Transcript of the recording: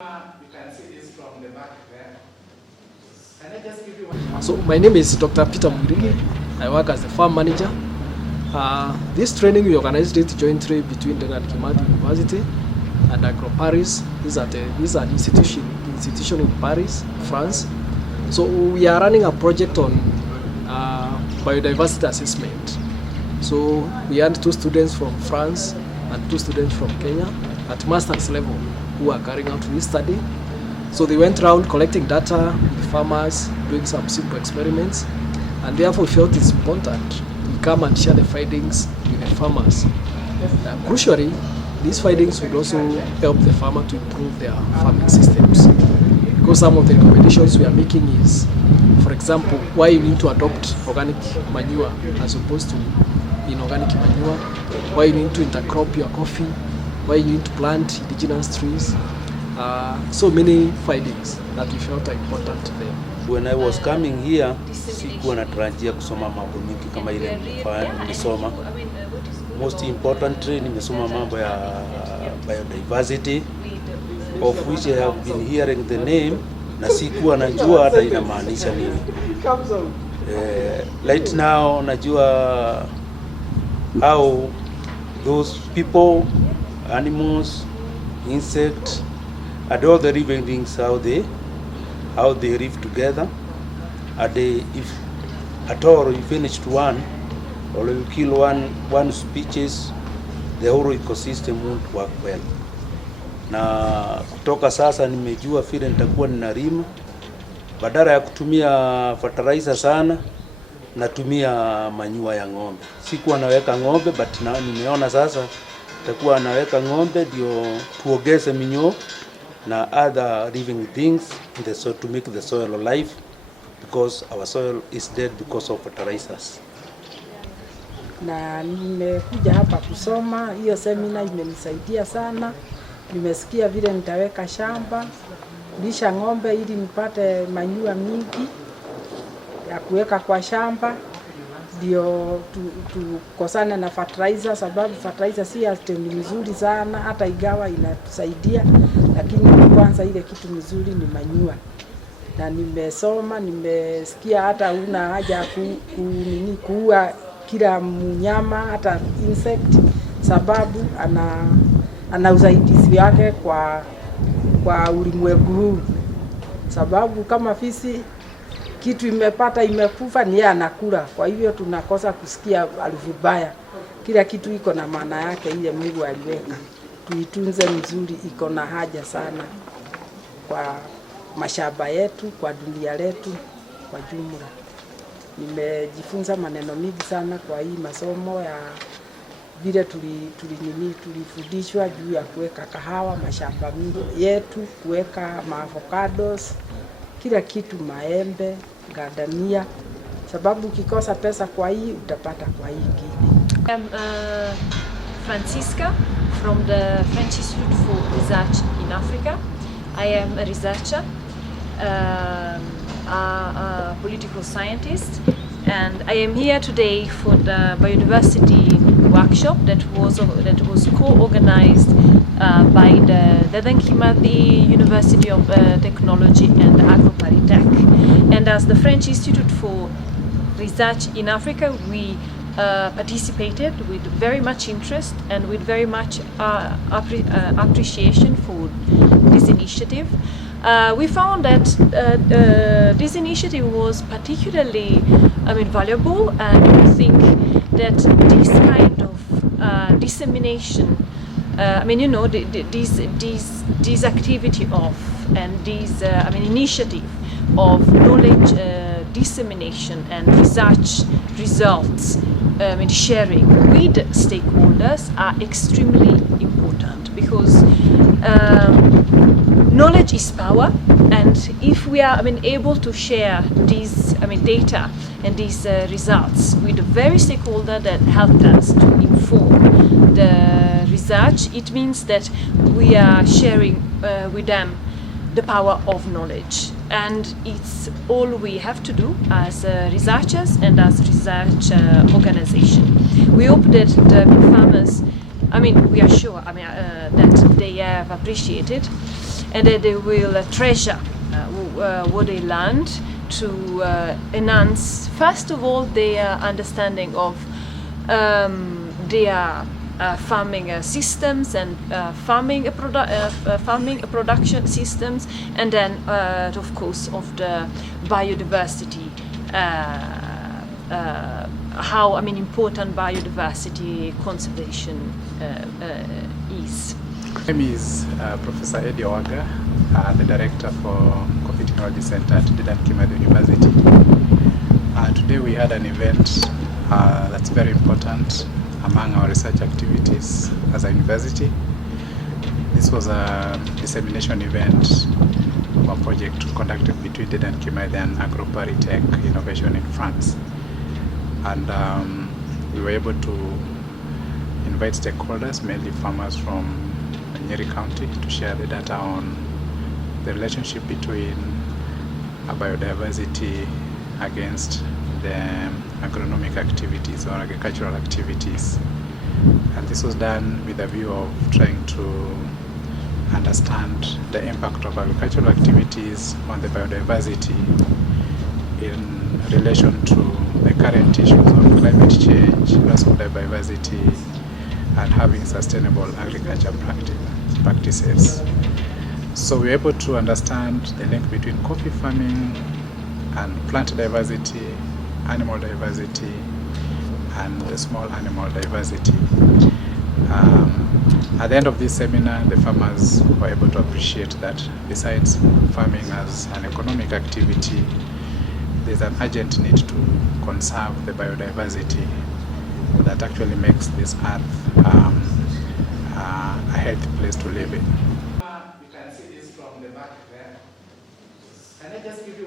You can see this from the back there. Can I just give you one? So my name is Dr. Peter Mwirigi. I work as the farm manager. This training we organized it jointly between DeKUT University and AgroParis. This is an institution in Paris, France. So we are running a project on biodiversity assessment. So we had 2 students from France and 2 students from Kenya at master's level who are carrying out this study. So they went around collecting data with farmers, doing some simple experiments, and therefore felt it's important we come and share the findings with the farmers. Crucially, these findings would also help the farmer to improve their farming systems, because some of the recommendations we are making is, for example, why you need to adopt organic manure as opposed to inorganic manure, why you need to intercrop your coffee, why you need to plant indigenous trees. So many findings that we felt are important to them. When I was coming here, sikuwa natarajia kusoma mambo mingi kama ile nimesoma. Most importantly, nimesoma mambo ya biodiversity, of which I have been hearing the name, na sikuwa najua hata inamaanisha nini. Right now, najua how those people, animals, insects, and all the living things, how they live together. And if at all you finished one, or you kill one species, the whole ecosystem won't work well. Na kutoka sasa nimejua vile nitakuwa ninalima, badala ya kutumia fertilizer sana, natumia manure ya ng'ombe. Sikuwa naweka ng'ombe, but nimeona sasa nitakuwa naweka ng'ombe ndio tuongeze minyoo na other living things in the soil to make the soil alive, because our soil is dead because of fertilizers. Na nimekuja hapa kusoma, hiyo seminar imenisaidia sana. Nimesikia vile nitaweka shamba, lisha ng'ombe ili nipate manure mingi ya kuweka kwa shamba, ndio tukosane na fertilizer, sababu fertilizer si ati ni mzuri sana, hata igawa inatusaidia, lakini kwanza ile kitu mzuri ni manure. Na nimesoma, nimesikia hata una haja kuua kila mnyama, hata insect, sababu ana usaidizi wake kwa ulimwengu huu. Sababu kama fisi kitu imepata imekufa ni yeye anakula, kwa hivyo tunakosa kusikia harufu mbaya. Kila kitu iko na maana yake, ile Mungu aliweka. Tuitunze mzuri, iko na haja sana kwa mashamba yetu, kwa dunia letu kwa jumla. Nimejifunza maneno mingi sana kwa hii masomo ya vile tulifundishwa juu ya kuweka kahawa mashamba yetu, kuweka avocados, kila kitu, maembe, gadania, sababu ukikosa pesa kwa hii utapata kwa hii ingine. I'm Francisca from the French Institute for Research in Africa. I am a researcher, a political scientist, and I am here today for the biodiversity workshop that was co-organized by the DeKUT University of Technology and AgroParisTech. And as the French Institute for Research in Africa, we participated with very much interest and with very much appreciation for this initiative. We found that this initiative was particularly valuable, and we think that this kind of dissemination, this activity of and this initiative of knowledge dissemination and research results sharing with stakeholders are extremely important, because knowledge is power, and if we are able to share these data and these results with the very stakeholder that helped us to inform the research, it means that we are sharing with them the power of knowledge, and it's all we have to do as researchers and as research organization. We hope that the farmers, we are sure that they have appreciated and that they will treasure what they learned to enhance, first of all, their understanding of their farming systems and farming production systems, and then of course of the biodiversity, how important biodiversity conservation is. My name is Professor Eddie Owaga, the Director for Coffee Technology Center at DeKUT University. Today we had an event that's very important among our research activities as a university. This was a dissemination event of a project conducted between DeKUT and AgroParisTech Innovation in France. And we were able to invite stakeholders, mainly farmers from Nairobi County, to share the data on the relationship between biodiversity against the agronomic activities or agricultural activities. And this was done with a view of trying to understand the impact of agricultural activities on the biodiversity in relation to the current issues of climate change, loss of biodiversity, and having sustainable agriculture practices. So we're able to understand the link between coffee farming and plant diversity, animal diversity, and the small animal diversity. At the end of this seminar, the farmers were able to appreciate that besides farming as an economic activity, there's an urgent need to conserve the biodiversity that actually makes this earth a healthy place to live in. You can see this from the back there. Can I just give you